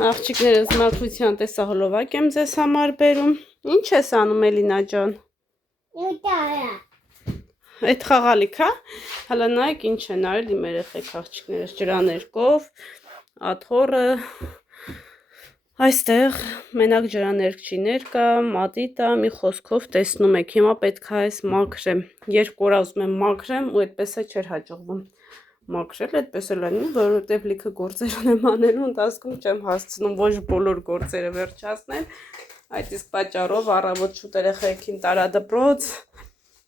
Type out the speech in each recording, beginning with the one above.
Աղջիկներս մաքրության տեսահոլովակ եմ ձեզ համար բերում։ Ինչ ես անում Էլինա ջան։ Այդ խաղալիք, հա։ Հələ նայեք ինչ են արել իմ երեխեք աղջիկներս ջրաներկով, աթոռը։ Այստեղ մենակ ջրաներկչիներ կա, մատիտա, մի խոսքով տեսնում եք, հիմա պետք է այս մաքրեմ։ Երկու օր ուզում եմ մաքրեմ ու այդպես է չէր հաջողվում։ Մաքրել այդպես էլ անում, որովհետև լիքը գործեր ունեմ անելու, ընթացքում չեմ հասցնում ոչ բոլոր գործերը վերջացնել։ Այդ իսկ պատճառով առավոտ շուտ երեխեքին տարա դպրոց,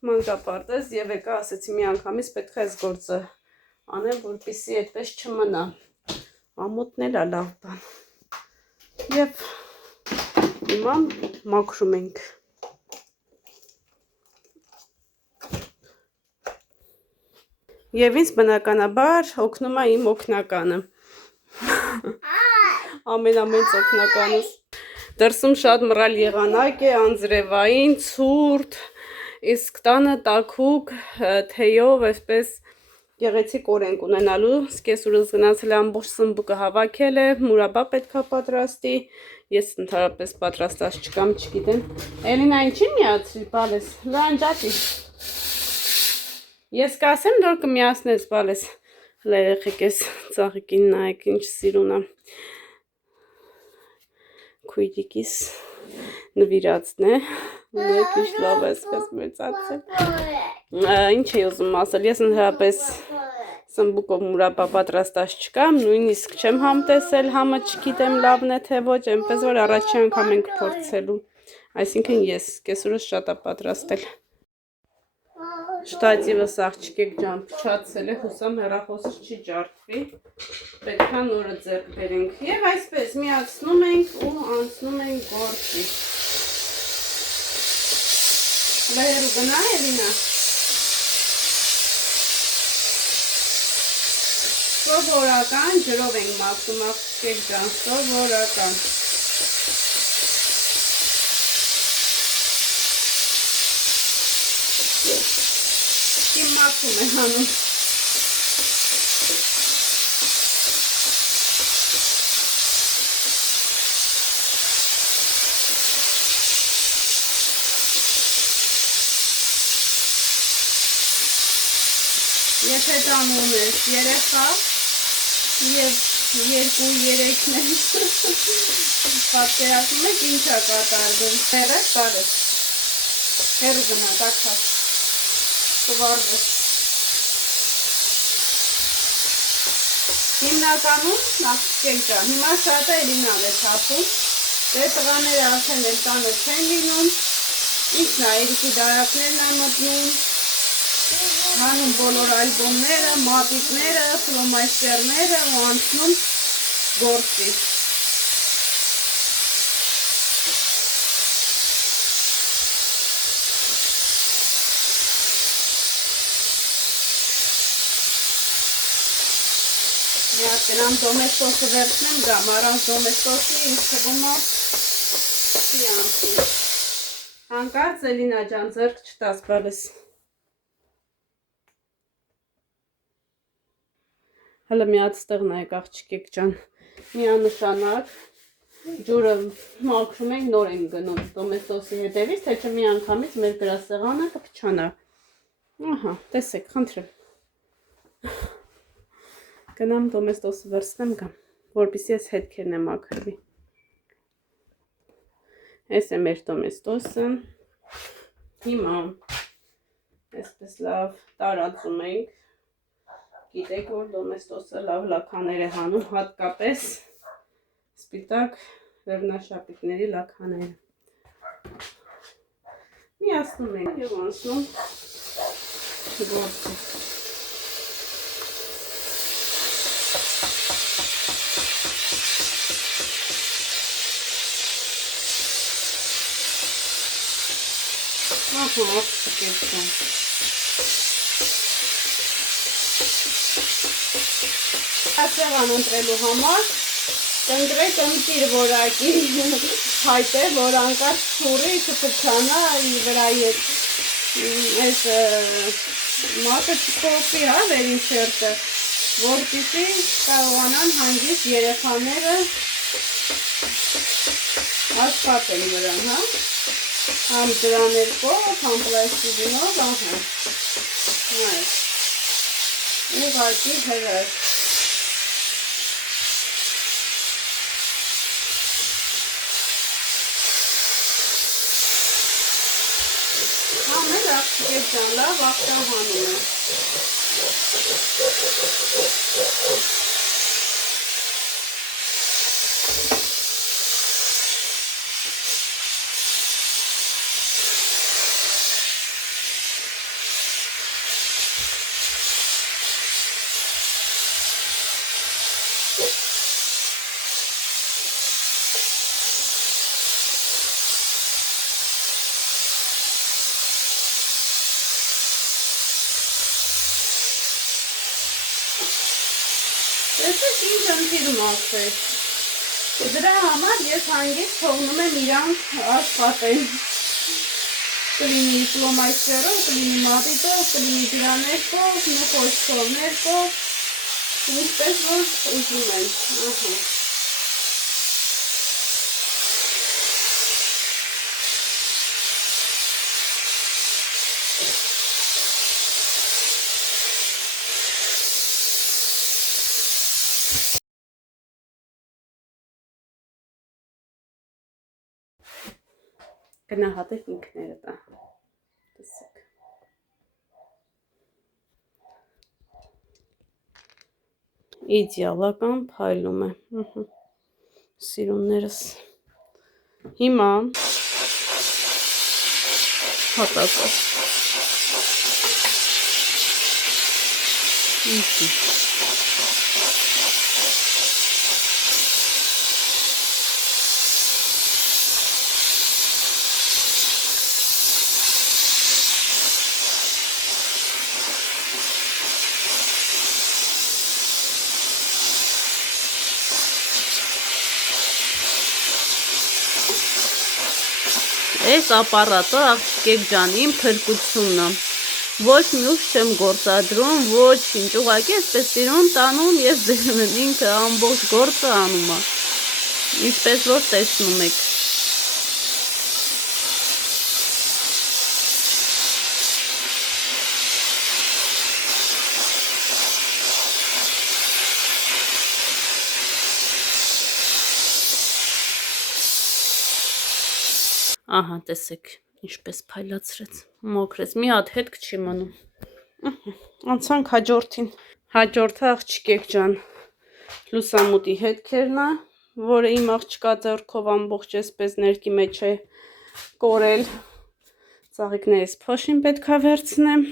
մանկապարտեզ եւ եկա ասեցի մի անգամից պետք է այս գործը անեմ, որպեսզի այդպես չմնա։ Ամոթն էլ է լավ բան։ Եվ հիմա մաքրում ենք։ Եվ ինձ բնականաբար օգնում է իմ օգնականը։ Ամենամեծ օգնականս։ Դրսում շատ մռայլ եղանակ է, անձրևային, ցուրտ, իսկ տանը տաքուկ, թեյով, այսպես գեղեցիկ օրենք ունենալու։ Սկեսուրս գնացել է ամբողջ սմբուկը հավաքել է, մուրաբա պետքա պատրաստի։ Ես ընդհանրապես պատրաստած չկամ, չգիտեմ։ Էլինա ինչի միացրի, բալես, լանջատի։ Ես կասեմ, որ կմիացնես, բալես, հլա երեխեք ես ծաղիկին նայեք, ինչ սիրուն է։ Քույրիկիս նվիրածն է, նայեք ինչ լավ է այսպես մեծացել։ Ինչ էի ուզում ասել, ես ընդհանրապես սմբուկով մուրաբա պատրաստած չկամ, նույնիսկ չեմ համտեսել, համը չգիտեմ լավն է թե ոչ, այնպես որ առաջի անգամ ենք փորձելու։ Այսինքն ես կեսուրս շատ է պատրաստել։ Շտատիվս աղջիկեք ջան փչացել է, հուսամ հեռախոսս չի ջարդվի, պետքա նորը ձեռք բերենք եւ այսպես միացնում ենք ու անցնում ենք գործի։ Հələ հեռու գնա Էլինա։ Սովորական ջրով ենք մաքրում աղջիկեք ջան, սովորական։ Իմ մաքրում է հանում։ Եթե տանում ես երեխա և երկու-երեքներ պատկերացնում եք ինչ է կատարվում։ Հեռը տարես։ Հեռու գնա, տաքած։ Կվարվես։ Հիմնականում աղջիկեք ջան, հիմա շատ է Էլինան է թափում, դե տղաները արդեն էլ տանը չեն լինում, ինքն է երկի դարակներն է մտնում, հանում բոլոր ալբոմները, մատիտները, ֆլոմայստերները ու անցնում գործի։ Նրան դոմեստոսը վերցնեմ գամ, առանց դոմեստոսի ինձ թվում է չի անցի։ Հանկարծ Էլինա ջան ձեռք չտաս բալես։ Հələ միացտեղ նայեք աղջիկեք ջան, միանշանակ ջուրը մաքրում ենք, նոր ենք գնում դոմեստոսի հետևից, թե չէ մի անգամից մեր գրասեղանը կփչանա։ Ահա, տեսեք, խնդրեմ։ Գնամ դոմեստոսը վերցնեմ գամ, որպեսզի ես հետքերն եմ մաքրվի։ Այս է մեր դոմեստոսը։ Հիմա այսպես լավ տարածում ենք։ Գիտեք, որ դոմեստոսը լավ լաքաներ է հանում, հատկապես սպիտակ վերնաշապիկների լաքաները։ Միացնում ենք և անցնում գործի։ Ահա, աղջիկեք ջան։ Սեղան ընտրելու համար կընտրեք ընտիր որակի հայտ է, որ անկարծ չուրի, չփչանա, վրայի այս մակը չկոպի, հա, վերին շերտը, որպեսզի կարողանան հանգիստ երեխաները Աշխատեմ նրան, հա։ Համ դրաներկով, համ պլաստիդինով, ահա։ Նայ։ Ուղղակի հրաշք։ Համեր աղջիկեր ջան, լավ աղջան հանում է։ Տեսեք ինչ ընթիր մաքրել։ Դրա համար ես հանգիստ թողնում եմ իրանք աշխատեն։ Կլինի պլոմայսերով, կլինի մատիտով, կլինի դրաներկով, նու խոշքովներկով, ինչպես որ ուզում են, ահա։ Գնահատեք ինքներդ, տեսեք։ Իդեալական փայլում է։ Սիրուններս։ Հիմա հատակը։ Այս ապարատը աղջիկեք ջան, իմ փրկությունն է։ Ոչ մյուս չեմ գործադրում, ոչինչ, ուղղակի այսպես սիրուն տանում եւ ձերն ինքը ամբողջ գործը անում է։ Ինչպես որ տեսնում եք։ Ահա, տեսեք, ինչպես փայլացրեց, մոքրեց, մի հատ հետք չի մնում։ Անցանք հաջորդին։ Հաջորդը աղջիկեք ջան, լուսամուտի հետքերն է, որը իմ աղջկա ձեռքով ամբողջ այսպես ներքի մեջ է կորել։ Ծաղիկներս փոշին պետք է վերցնեմ։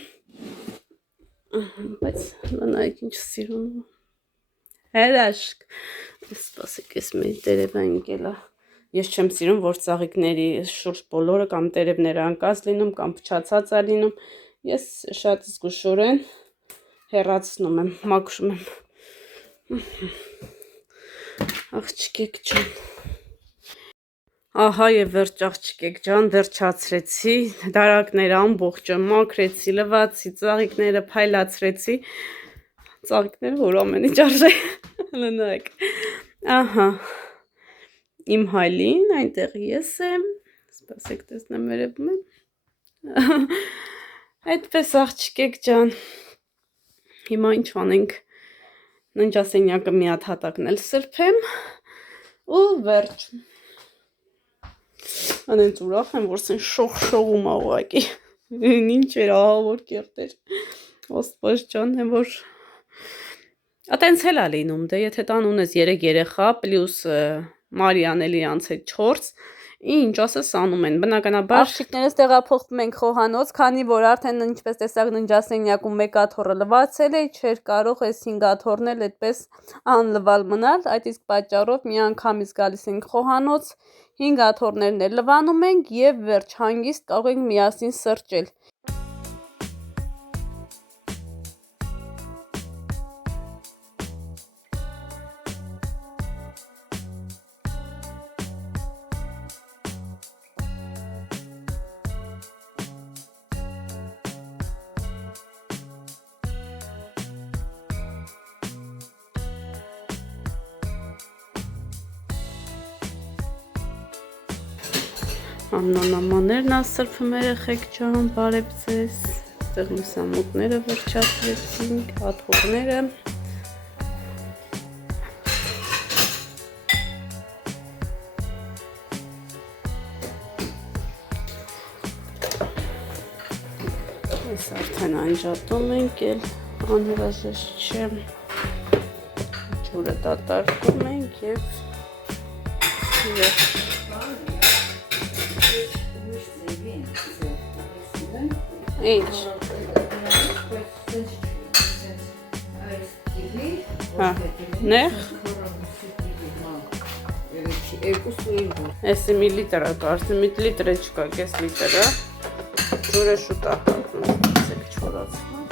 Բայց նայեք ինչ սիրուն է։ Հրաշք։ Սպասեք, ես մեր տերևը ընկել է։ Ես չեմ սիրում, որ ծաղիկների շուրջ բոլորը կամ տերևները անկած լինում, կամ փչացած է լինում։ Ես շատ զգուշորեն հեռացնում եմ, մաքրում եմ։ Աղջիկեք ջան։ Ահա եւ վերջ աղջիկեք ջան, վերջացրեցի, դարակները ամբողջը մաքրեցի, լվացի, ծաղիկները փայլացրեցի։ Ծաղիկները որ ամեն ինչ արժե։ Լնայեք։ Ահա։ Իմ հայլին, այնտեղ ես եմ, սպասեք տեսնեմ վերևում եմ, այդպես աղջիկեք ջան, հիմա ինչ անենք, ննջասենյակը մի հատ հատակն էլ սրբեմ, ու վերջ, անենց ուրախ եմ, որ սեն շողում է ուղակի, ինչ էր ահավոր կեղտեր, ոստպոս ջան եմ, որ ատենց էլ է լինում, դե եթե տան ունես 3 երեխա, պլյուս Մարիան էլի անց է 4, ինչ ասես անում են, բնականաբար աղջիկներս տեղափոխվում ենք խոհանոց, քանի որ արդեն ինչպես տեսակ ննջասենյակում մեկ աթոռը լվացել է, չէր կարող այս 5 աթոռն էլ այդպես անլվալ մնալ, այդ իսկ պատճառով մի անգամից գալիս ենք խոհանոց, 5 աթոռներն էլ լվանում ենք եւ վերջ հանգիստ կարող ենք միասին սրճել։ Ամնոնամաներն ասրբում երեխեք ջան, բարև ձեզ, այստեղ լուսամուտները վերջացրեցինք, աթոռները, այս արդեն անջատում ենք, էլ անհրաժեշտ չէ, ջուրը դատարկում ենք և Ինչ? Նեղ? Էսի մի լիտր է կարծեմ, մի լիտրը չկա, կես լիտրը, ջուրը շուտ ահակնում, սեք չորացնում,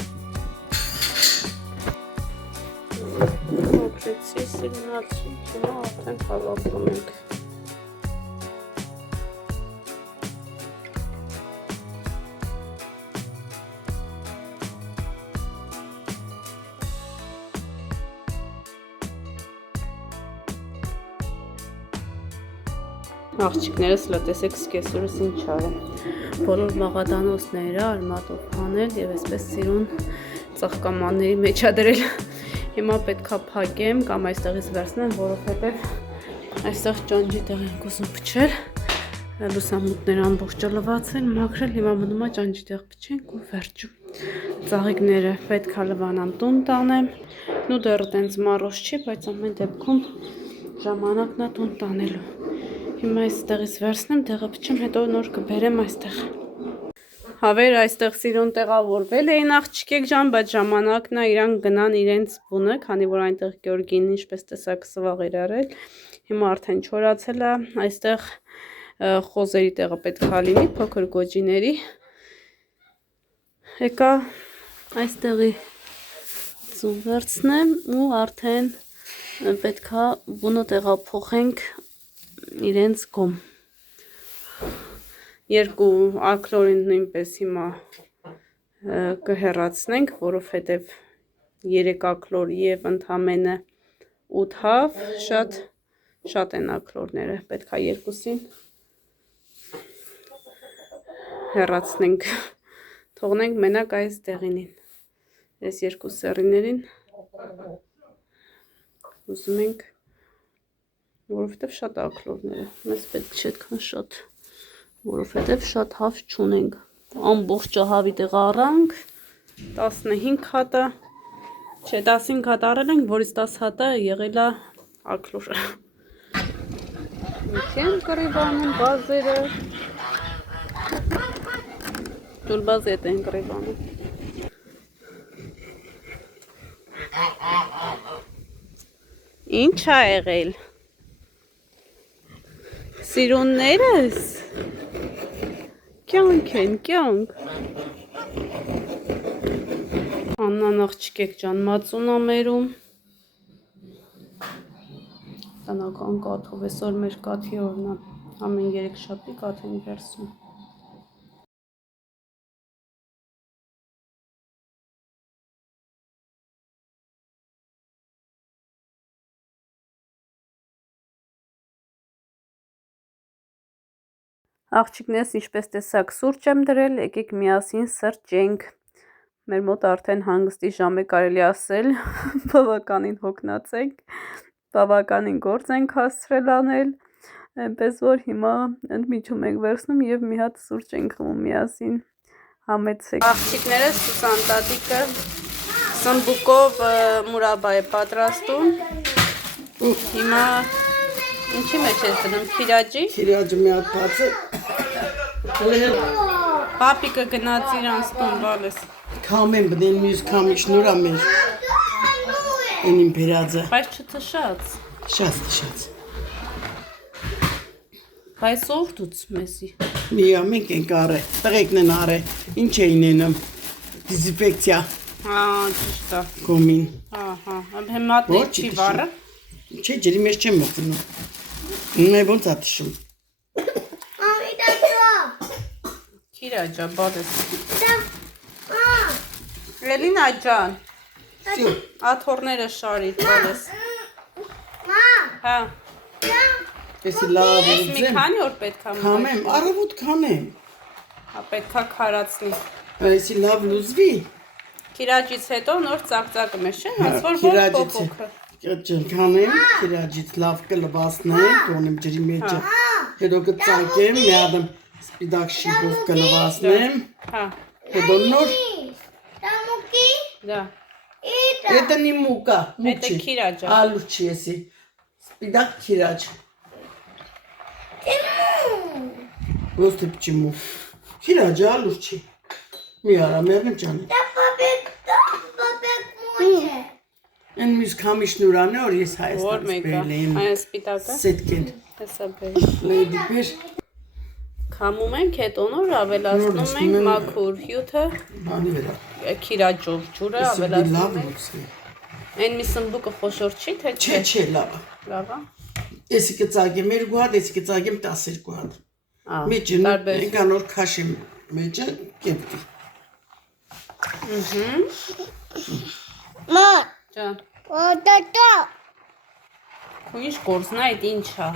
մոքրեցի, սիրնացի, հիմա արդեն հավակում ենք։ Աղջիկներս լտեսեք սկեսուրս ինչ արեմ, բոլոր մաղադանոցները արմատով հանել և այսպես սիրուն ծաղկամանների մեջ ադրել, հիմա պետք է փակեմ կամ այստեղից վերցնեմ, որովհետև այստեղ ճանճի տեղ ենք ուզում փչել, լուսամուտները ամբողջը լվացել, մաքրել, հիմա մնում է ճանճի տեղ փչենք ու վերջում, ծաղիկները պետք է լվանամ տուն տանեմ, նու դեռ տենց մառոս չի, բայց ամեն դեպքում ժամանակն է տուն տանելու։ Հիմա այստեղից վերցնեմ, տեղը փչեմ, հետո նոր կբերեմ այստեղ։ Հավեր այստեղ սիրուն տեղավորվել էին աղջիկեք ջան, բայց ժամանակն է իրան գնան իրենց բունը, քանի որ այնտեղ Գյորգին ինչպես տեսակ սվաղ էր արել։ Հիմա արդեն չորացել է, այստեղ խոզերի տեղը պետք է լինի, փոքր գոջիների։ Եկա այստեղի ծուն վերցնեմ ու արդեն պետք է բունը տեղափոխենք իրենց գոմ։ Երկու ակլորին նույնպես հիմա կհեռացնենք, որովհետև 3 ակլոր և ընդամենը 8 հավ, շատ են ակլորները, պետք է երկուսին հեռացնենք, թողնենք մենակ այս դեղինին, այս երկու սեռիներին ուզում ենք, որովհետև շատ ակլորները, մեզ պետք չէ այդքան շատ, որովհետև շատ հավ չունենք, ամբողջը հավի տեղ առանք, 15 հատը, չէ 15 հատ առել ենք, որից 10 հատը եղել է ակլոր։ Չեմ կռիվանում բազերը, դուլ բազետ են կռիվանում։ Ինչ է եղել։ Սիրուններս, կյանք են, կյանք։ Աննան աղջիկեք ջան, մածուն ամերում։ Տնական կաթով, այսօր մեր կաթի օրն է, ամեն 3 շաբթի կաթ են վերցնում։ Աղջիկներս ինչպես տեսակ սուրճ եմ դրել, եկեք միասին սրճենք։ Մեր մոտ արդեն հանգստի ժամ է կարելի ասել, բավականին հոգնած ենք, բավականին գործ ենք հասցրել անել, այնպես որ հիմա ընդմիջում ենք վերցնում և մի հատ սուրճ ենք խմում միասին, համեցեք։ Աղջիկներս Սուսան տատիկը սմբուկով մուրաբա է պատրաստում, հիմա ինչի մեջ ես դնում, քիրաջի։ Քիրաջը մի հատ բացը։ Պապիկը գնաց իրանց տուն, բալես։ Քամեն բնեն մյուս քամի շնուրա մեր։ Ինին բերածը։ Բայց չթշած։ Շատ թշած։ Բայց ով դուց մեզի։ Միա մենք ենք արը, տղեկն են արը, ինչ էին ենում, դիզինֆեկցիա։ Ճիշտ է։ Գոմին։ Հեմատներ չի վառը։ Չէ, ջրի մեջ չեմ մտնում։ Ունե ոնց է թշում։ Քիրաջա, բալես։ Էլինա ջան։ Աթոռները շարի, բալես։ Հա։ Էսի լավ Ես մի ուզեմ։ քանի օր պետք է Քամեմ, առավոտ քամեմ։ Հա պետք է քարացնի։ Էսի լավ լուծվի։ Քիրաջից հետո նոր ծակծակը մեզ չէ, հենց որ քիրաջից փոփոխը։ Ջնքանեմ, քիրաջից լավ կլվացնեմ, կոնեմ ջրի մեջը։ Հետո կծակեմ, մի հատ սպիտակ շիպով կլվացնեմ։ Հա, Հետո նոր դա։ Это не мука, Это քիրաջը։ Ալուչի էսի։ Սպիտակ քիրaj։ Просто почему? Քիրaj ալուչի։ Մի արա մերնեմ ջան։ Են մյուս քամիշնուրանը որ ես Որ Հայաստանից մեկը։ բերել եմ։ Այն սպիտակը։ Սետկեն։ Հեսա բերի։ Լեդի բեր։ Քամում ենք, հետո նոր ավելացնում ենք մաքուր հյութը, Բանի վրա։ քիրաջով ջուրը Լավ ավելացնում ենք։ լուծվի։ Այն մի սմբուկը խոշոր չի, թե Չէ, չէ, լավ։ Լավ է։ Էսի կծակեմ 2 հատ, էսի կծակեմ 12 հատ։ Մեջը տարբեր։ ինքան որ քաշեմ մեջը կեպտի։ Ջան։ Քույն գործնա այդ ինչա։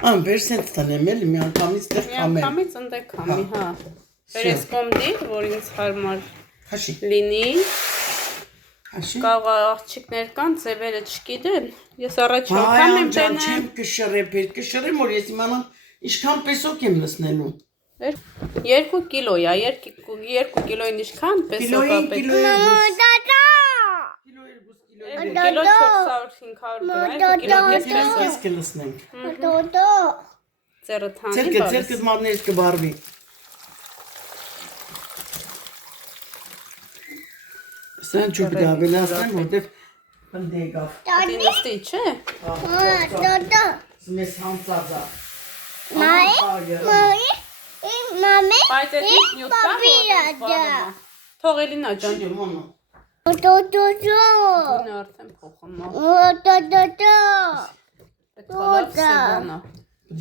Ամբեր սենց տնեմ էլի մի անգամից դեռ Մի քամեմ։ անգամից ընդ քամի, հա։ Վերես կոմդի, որ ինձ հարմար Քաշի, լինի։ քաշի։ Կարող է աղջիկներ կան, ձևերը չգիտեն։ Ես առաջ Հայ անգամ եմ անջան տենեմ։ չեմ կշռեմ, որ ես իմանամ ինչքան պեսոկ եմ լսնելու։ 2 կիլո է, 2 կիլոին ինչքան պեսոկա պետք։ Կիլո 400-500 գրամ, 2 կիլո ես կլսնենք։ ծերը թանի բարձ։ Ձերքը մաններից կբարվի։ Սան չուք դա ավելացնեմ, որտև պնդե գավ։ Դինստի չէ։ Մեզ հանցած է։ Բայց այդ նյութ կա, թող էլինա ջան։ Չի մոնո։ Գույնը արդեն փոխում է։ Պետք է լավ սեվանա։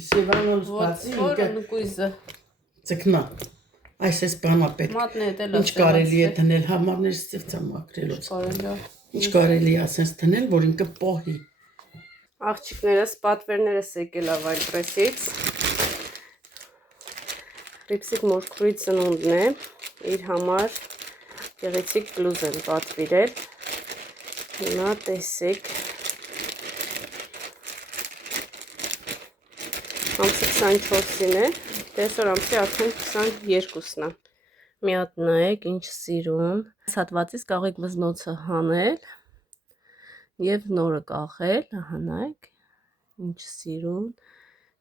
Սևանոլ Ոչ, սպացի որ ինքը նկույզը։ ձկնա։ Այս էս բանա պետք։ Մատն է դել Ինչ կարելի է դնել համարներս ծևծա մաքրելուց։ կարելի։ Ինչ կարելի է ասենց դնել, որ ինքը պոհի։ Աղջիկներս պատվերներս եկել ավայլպրեսից։ Ռիպսիկ մորքուրի ծնունդն է, իր համար գեղեցիկ բլուզ են պատվիրել։ Հիմա տեսեք։ Ամսի 24-ին է, տեսոր ամսի արդեն 22-ն է։ Մի հատ նայեք, ինչ սիրուն։ Այս հատվածից կարող եք բզնոցը հանել և նորը կախել, ահա նայեք, ինչ սիրուն։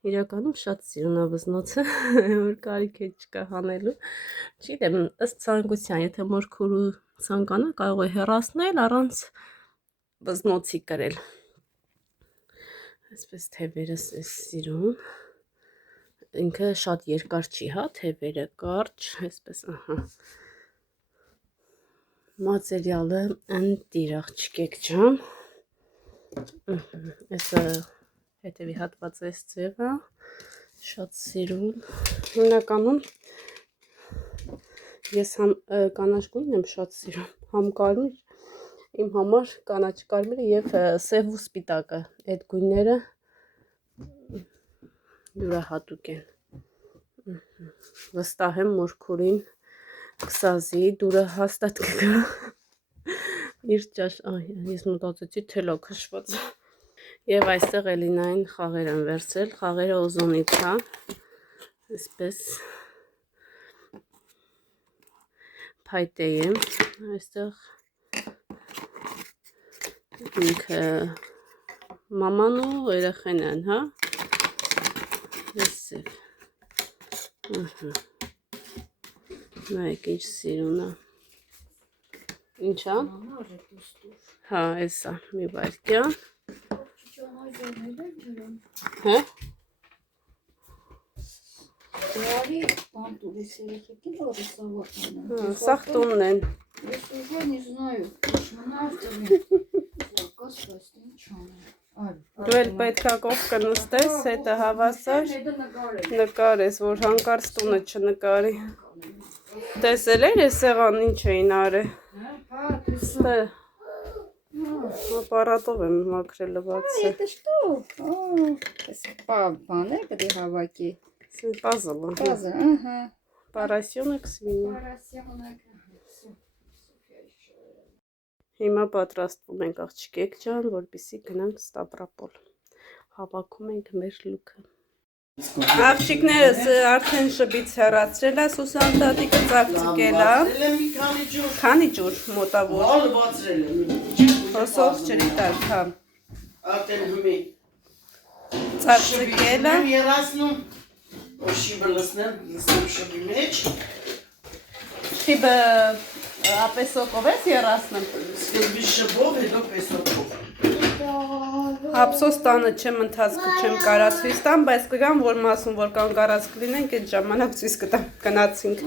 Իրականում շատ սիրուն է բզնոցը, որ կարիք է չկա հանելու։ Չգիտեմ, ըստ ցանկության, եթե մորքուրը ցանկանա, կարող է հեռացնել առանց բզնոցի կրել։ Այսպես թևերս է սիրուն։ Ինքը շատ երկար չի, հա, թևերը կարճ, այսպես, ահա։ Մատերիալը ընտիր աղջիկեք ջան։ Այսը հետևի հատվածը էս ձևը, շատ սիրուն։ Հիմնականում ես համ կանաչ գույնն եմ շատ սիրում, համ կարմիր, իմ համար կանաչ կարմիրը և սև ու սպիտակը, այդ գույները յուրահատուկ են։ Վստահ եմ մորքուրին կսազի, դուրը հաստատ կգա։ Իր ճաշ, ես մտածեցի թելա քշված։ Եվ այստեղ էլինային խաղեր են վերցել, խաղերը օզոնից հա, այսպես փայտե եմ, այստեղ ինքը մաման ու երեխեն են, հա, այսև, նայեք ինչ սիրուն է, ինչ է, հա, էսա, մի վարկյան, հա, սաղ տունն են, Я уже не знаю, космонавтами заказ դու էլ պետք է կողքը նստես, հետը հավասար նկարես, որ հանկարծ տունը չնկարի, տեսել էր ես սեղան ինչ էին արել, Ապարատով եմ մաքրելը բացը։ Это что? Բան է պետք է հավաքի։ Պազլը։ Բազա, ահա։ Պարասյոնը քսվինը։ Պարասյոնակ։ Հիմա պատրաստվում ենք աղջիկեք ջան, որպեսզի գնանք Ստավրոպոլ։ Հավաքում ենք մեր լուքը։ Աղջիկներս արդեն շբից հեռացրել է Սուսան տատիկը ծակծկել է։ մի քանի ջուր։ Քանի ջուր մոտավոր։ Ալը բացրել եմ։ Հոսով ջրի տակ, հա։ Ատեն հմի։ Ծակծկել է։ Երասնում։ Օշիբը լսնեմ շբի մեջ։ Շիբը ապեսոկով ես երասնում։ Սկզբի շբով, հետո պեսոկով։ Ափսոս տանը չեմ ընթացքը չեմ կարած ցույց տամ, բայց կգամ որ մասում որ կան կարած կլինենք այդ ժամանակ ցույց կտամ գնացինք։